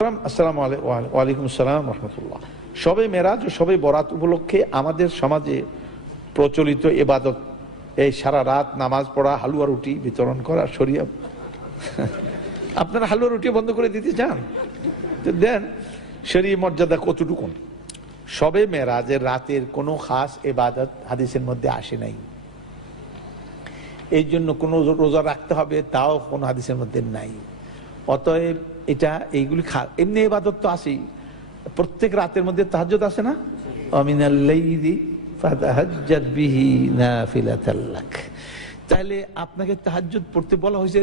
আসসালামু আলাইকুম ওয়ালাইকুম আসসালাম রাহমাতুল্লাহ। শবে মেরাজ ও শবে বরাত উপলক্ষে আমাদের সমাজে প্রচলিত ইবাদত এই সারা রাত নামাজ পড়া, হালুয়া রুটি বিতরণ করা শরিয়া। আপনারা হালুয়া রুটি বন্ধ করে দিতে চান তো দেন। শরীয়ত মর্যাদা কতটুকুন? শবে মেরাজের রাতের কোনো খাস ইবাদত হাদিসের মধ্যে আসে নাই, এই জন্য কোনো রোজা রাখতে হবে তাও কোনো হাদিসের মধ্যে নাই। অতএব এটা এইগুলি এমনি ইবাদত তো আছেই। প্রত্যেক রাতের মধ্যে তাহাজ্জুদ আছে না, আমিনাল লাইলি ফাতাহাজ্জাদ বিহি নাফিলাতাল লাক। তাহলে আপনাকে তাহাজ্জুদ পড়তে বলা হয়েছে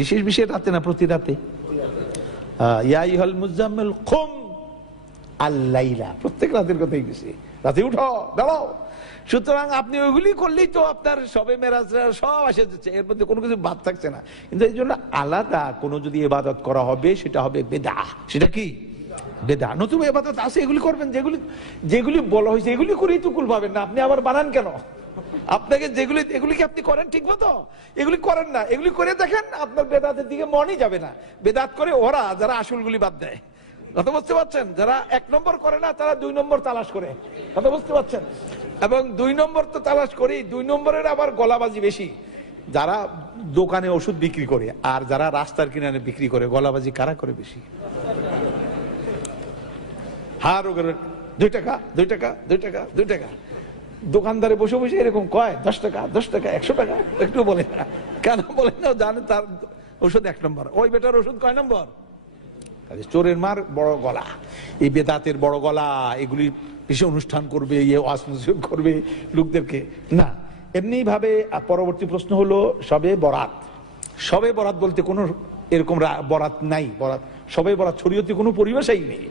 বিশেষ বিশেষ রাতে না, প্রতি রাতে। ইয়া আইয়ুহাল মুজাম্মিল কুম আল লাইলা, প্রত্যেক রাতের কথাই গেছে, রাতে উঠো দাঁড়াও। সুতরাং আপনি ওইগুলি করলেই তো আপনার সবে মেরাজ সব আসে যাচ্ছে, এর মধ্যে কোনো কিছু বাদ থাকছে না। কিন্তু এই জন্য আলাদা কোনো যদি ইবাদত করা হবে সেটা হবে বেদআহ। সেটা কি? বেদআহ। নতুন ইবাদত আছে, এগুলি করবেন। যেগুলি যেগুলি বলা হয়েছে এগুলি করেই তো কুল পাবেন না, আপনি আবার বানান কেন? আপনাকে যেগুলি এগুলি কি আপনি করেন ঠিক মতো? এগুলি করেন না, এগুলি করে দেখেন আপনার বেদাতের দিকে মনই যাবে না। বেদাত করে ওরা যারা আসলগুলি বাদ দেয়, কথা বুঝতে পারছেন? যারা এক নম্বর করে না তারা দুই নম্বর তালাশ করে, কথা বুঝতে পারছেন? এবং দুই নম্বর তো তালাশ করি, দুই নম্বরের আবার গলাবাজি বেশি। যারা দোকানে ওষুধ বিক্রি করে আর যারা রাস্তার কিনারে বিক্রি করে, গলাবাজি কারা করে বেশি? হার 2 টাকা 2 টাকা 2 টাকা 2 টাকা। দোকানদারে বসে বসে এরকম কয় 10 টাকা 10 টাকা 100 টাকা, একটু বলে না কেন? বলে না, জানে তার ওষুধ 1 নম্বর, ওই বেটার ওষুধ কয় নম্বর? চোরের মার বড় গলা, এই বেদাতের বড় গলা, এগুলি বেশি অনুষ্ঠান করবে, করবে লোকদেরকে না। এমনি ভাবে পরবর্তী প্রশ্ন হলো শবে বরাত। শবে বরাত বলতে কোনো এরকম বরাত নাই। বরাত শবে বরাত শরীয়তে কোনো পরিবেশই নেই।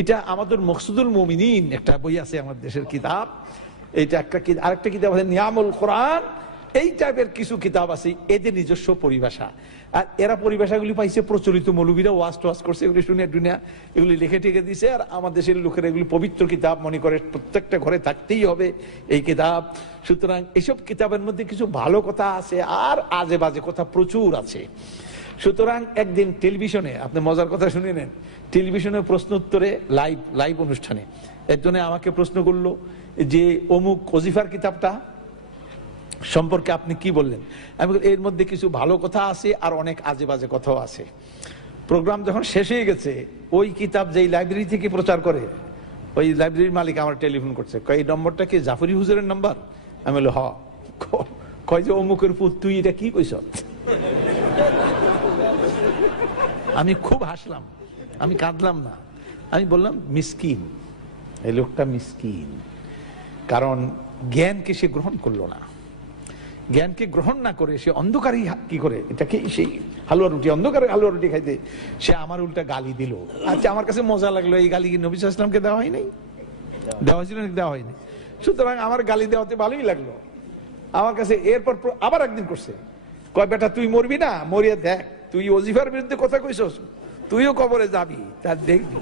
এটা আমাদের মকসুদুল মুমিনিন একটা বই আছে, আমাদের দেশের কিতাব। এটা একটা আরেকটা কিতাব আছে নিয়ামুল কোরআন। এই টাইপের কিছু কিতাব আছে, এদের নিজস্ব পরিভাষা। আর এরা পরিভাষাগুলি পাইছে প্রচলিত মৌলবীরা ওয়াজ টোয়াজ করছে, এগুলি শুনে দুনিয়া এগুলি লিখে টেকে দিছে। আর আমাদের দেশের লোকেরা এগুলি পবিত্র কিতাব মনে করে, প্রত্যেকটা ঘরে থাকতেই হবে এই কিতাব। সুতরাং এইসব কিতাবের মধ্যে কিছু ভালো কথা আছে আর আজে বাজে কথা প্রচুর আছে। সুতরাং একদিন টেলিভিশনে, আপনি মজার কথা শুনে নেন, টেলিভিশনে প্রশ্ন উত্তরে লাইভ অনুষ্ঠানে একজনে আমাকে প্রশ্ন করলো যে অমুক ওজিফার কিতাবটা সম্পর্কে আপনি কি বললেন? আমি বলি এর মধ্যে কিছু ভালো কথা আছে আর অনেক আজে বাজে কথাও আছে। প্রোগ্রাম যখন শেষ হয়ে গেছে, ওই কিতাব যেই লাইব্রেরি থেকে প্রচার করে, ওই লাইব্রেরির মালিক আমার টেলিফোন করছে, কয় এই নম্বরটা কি জাফরি হুজুরের নাম্বার? আমি বলি হ। কয় যে অমুকের পুত, তুই এটা কি কইস? আমি খুব হাসলাম, আমি কাঁদলাম না, আমি বললাম মিসকিন, এই লোকটা মিসকিন। কারণ জ্ঞানকে সে গ্রহণ করলো না। জ্ঞানকে গ্রহণ না করে সে অন্ধকারই কি করে, এটাকে সেই হালুয়া রুটি, অন্ধকারে হালুয়া রুটি খাইতে সে আমার উল্টা গালি দিল। আচ্ছা, আমার কাছে মজা লাগলো, এই গালি কি নবী সাল্লাল্লাহু আলাইহি ওয়াসাল্লামকে দেওয়া হয়নি? দেওয়া হয়েছিল নাকি? দেওয়া হয়নি। সুতরাং আমার গালি দেওয়াতে ভালোই লাগলো আমার কাছে। এরপর আবার একদিন করছে, কয় বেটা তুই মরবি না, মরিয়া দেখ, তুই ওজিফার বিরুদ্ধে কথা কইছস, তুইও কবরে যাবি, তার দেখবি।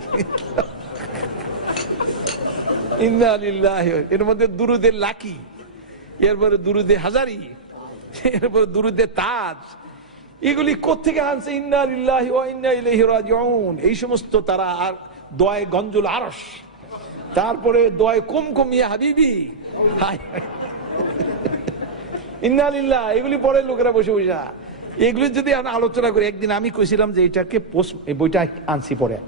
ইন্না লিল্লাহি, এর মধ্যে দুরুদে লাকি, এরপরে দুরুদে হাজারি, এরপরে দুরুদে তাজ, এগুলি কোত্থেকে আনছে? ইন্না লিল্লাহি ওয়া ইন্না ইলাইহি রাজিউন, এই সমস্ত তারা। আর দোয়ায়ে গঞ্জুল আরশ, তারপরে দোয়ায়ে কুমকুম ইয়া হাবিবি, ইন্না লিল্লাহ, এগুলি পড়ে লোকেরা বসে বসে। এগুলি যদি আমরা আলোচনা করি, একদিন আমি কইছিলাম যে এটাকে এই বইটা আনছি পরে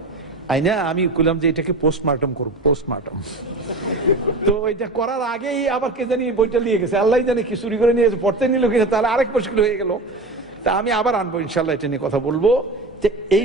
আইনা, আমি কইলাম যে এটাকে পোস্টমার্টম করব, পোস্টমার্টম। তো এটা করার আগেই আবার কে জানি বইটা নিয়ে গেছে, আল্লাহ জানে কি চুরি করে নিয়ে গেছে, পড়তে নিল কিনা, তাহলে আরেক মুশকিল হয়ে গেল। তা আমি আবার আনবো ইনশাল্লাহ, এটা নিয়ে কথা বলবো যে এই